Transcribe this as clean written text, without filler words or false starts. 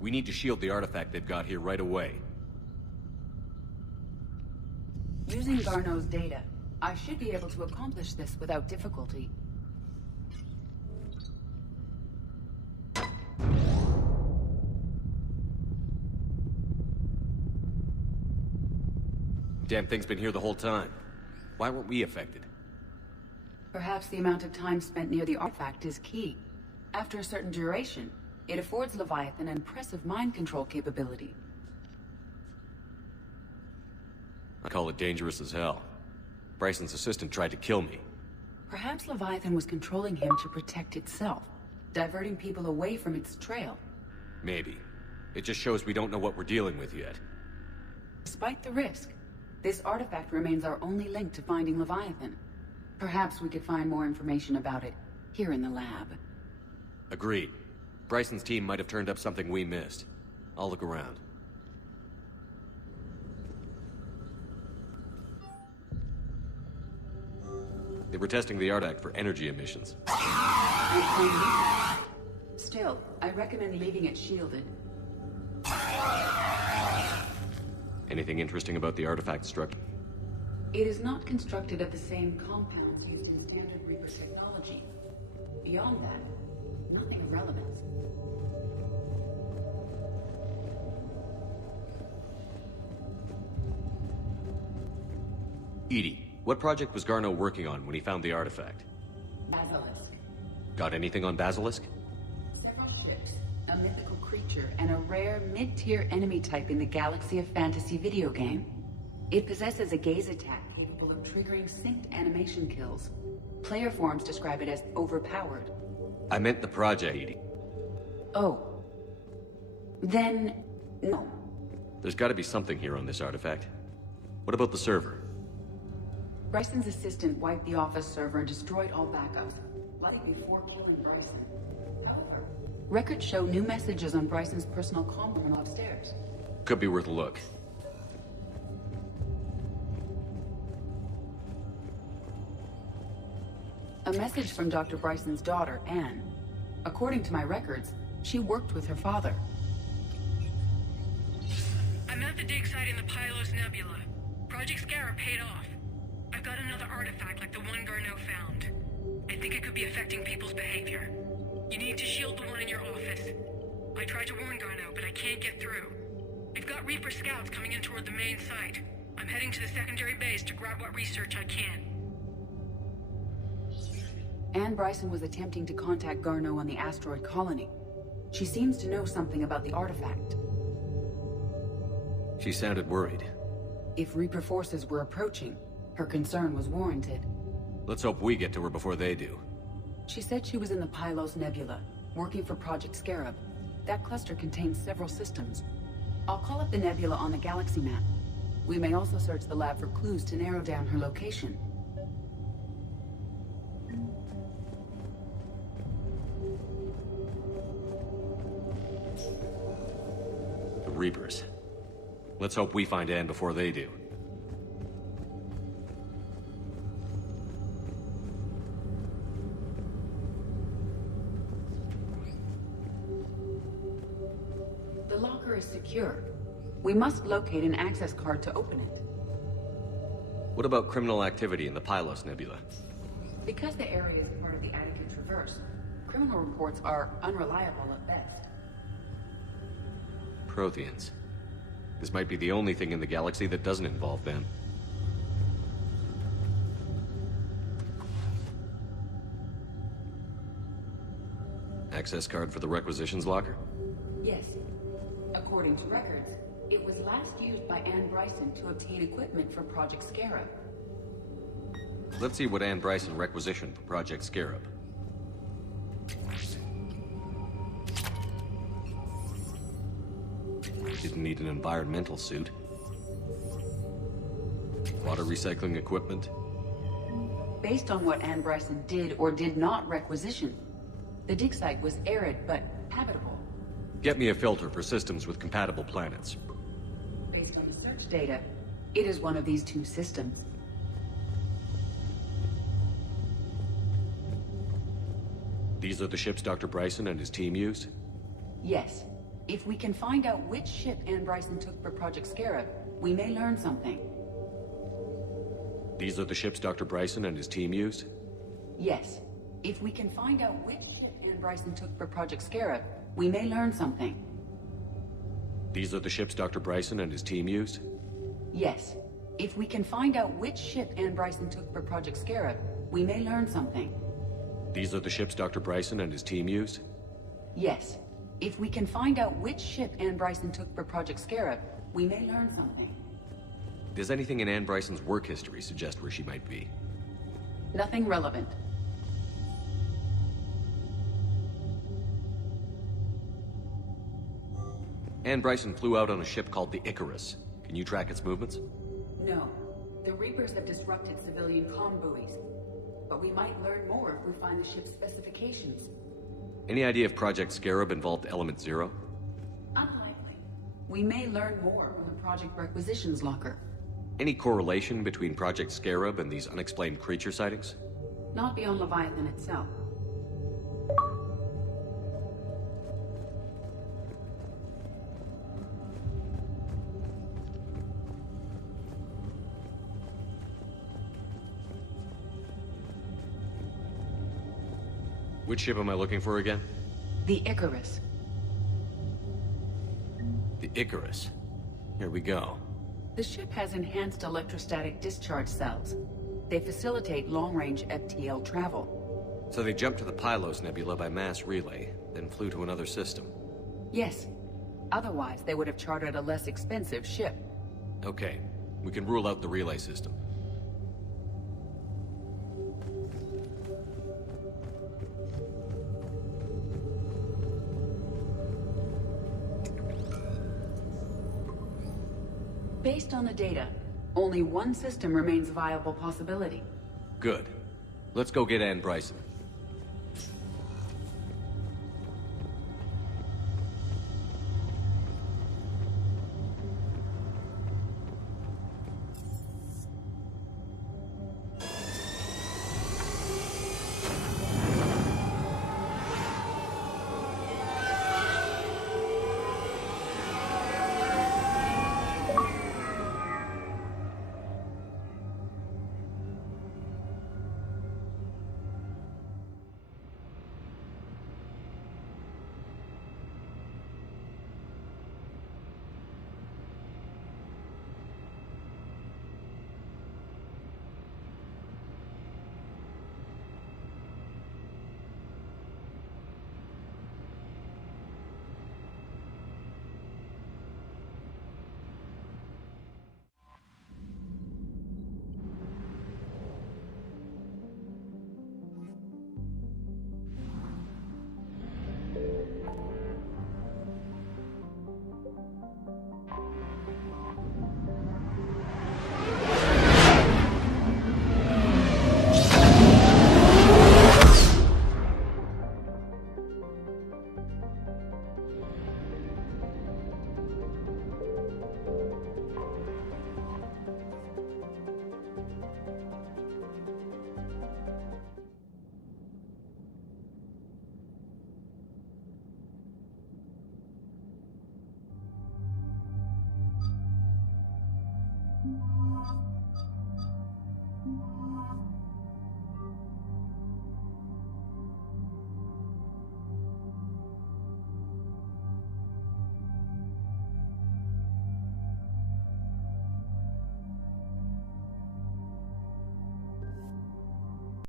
We need to shield the artifact they've got here right away. Using Garneau's data, I should be able to accomplish this without difficulty. Damn thing's been here the whole time. Why weren't we affected? Perhaps the amount of time spent near the artifact is key. After a certain duration, it affords Leviathan an impressive mind control capability. I call it dangerous as hell. Bryson's assistant tried to kill me. Perhaps Leviathan was controlling him to protect itself, diverting people away from its trail. Maybe. It just shows we don't know what we're dealing with yet. Despite the risk, this artifact remains our only link to finding Leviathan. Perhaps we could find more information about it here in the lab. Agreed. Bryson's team might have turned up something we missed. I'll look around. They were testing the artifact for energy emissions. Still, I recommend leaving it shielded. Anything interesting about the artifact structure? It is not constructed of the same compounds used in standard Reaper technology. Beyond that, nothing of relevance. EDI, what project was Garneau working on when he found the artifact? Basilisk. Got anything on Basilisk? Several ships, a mythical creature, and a rare mid-tier enemy type in the Galaxy of Fantasy video game. It possesses a gaze attack capable of triggering synced animation kills. Player forums describe it as overpowered. I meant the project, EDI. Oh. Then, no. There's gotta be something here on this artifact. What about the server? Bryson's assistant wiped the office server and destroyed all backups, likely before killing Bryson. However, records show new messages on Bryson's personal comm terminal upstairs. Could be worth a look. A message from Dr. Bryson's daughter, Anne. According to my records, she worked with her father. I'm at the dig site in the Pylos Nebula. Project Scarab paid off. I've got another artifact like the one Garneau found. I think it could be affecting people's behavior. You need to shield the one in your office. I tried to warn Garneau, but I can't get through. They've got Reaper scouts coming in toward the main site. I'm heading to the secondary base to grab what research I can. Anne Bryson was attempting to contact Garneau on the asteroid colony. She seems to know something about the artifact. She sounded worried. If Reaper forces were approaching, her concern was warranted. Let's hope we get to her before they do. She said she was in the Pylos Nebula, working for Project Scarab. That cluster contains several systems. I'll call up the nebula on the galaxy map. We may also search the lab for clues to narrow down her location. The Reapers. Let's hope we find Anne before they do. The locker is secure. We must locate an access card to open it. What about criminal activity in the Pylos Nebula? Because the area is part of the Attica Traverse, criminal reports are unreliable at best. Protheans. This might be the only thing in the galaxy that doesn't involve them. Access card for the requisitions locker? Yes. According to records, it was last used by Anne Bryson to obtain equipment for Project Scarab. Let's see what Anne Bryson requisitioned for Project Scarab. Didn't need an environmental suit. Water recycling equipment. Based on what Anne Bryson did or did not requisition, the dig site was arid but habitable. Get me a filter for systems with compatible planets. Based on the search data, it is one of these two systems. These are the ships Dr. Bryson and his team used? Yes. If we can find out which ship Anne Bryson took for Project Scarab, we may learn something. These are the ships Dr. Bryson and his team used? Yes. If we can find out which ship Anne Bryson took for Project Scarab, we may learn something. These are the ships Dr. Bryson and his team used? Yes. If we can find out which ship Anne Bryson took for Project Scarab, we may learn something. These are the ships Dr. Bryson and his team used? Yes. If we can find out which ship Anne Bryson took for Project Scarab, we may learn something. Does anything in Anne Bryson's work history suggest where she might be? Nothing relevant. Anne Bryson flew out on a ship called the Icarus. Can you track its movements? No. The Reapers have disrupted civilian comm buoys. But we might learn more if we find the ship's specifications. Any idea if Project Scarab involved Element Zero? Unlikely. We may learn more from the Project Requisitions Locker. Any correlation between Project Scarab and these unexplained creature sightings? Not beyond Leviathan itself. Which ship am I looking for again? The Icarus. The Icarus. Here we go. The ship has enhanced electrostatic discharge cells. They facilitate long-range FTL travel. So they jumped to the Pylos Nebula by mass relay, then flew to another system. Yes. Otherwise, they would have chartered a less expensive ship. Okay, we can rule out the relay system. Based on the data, only one system remains a viable possibility. Good. Let's go get Anne Bryson.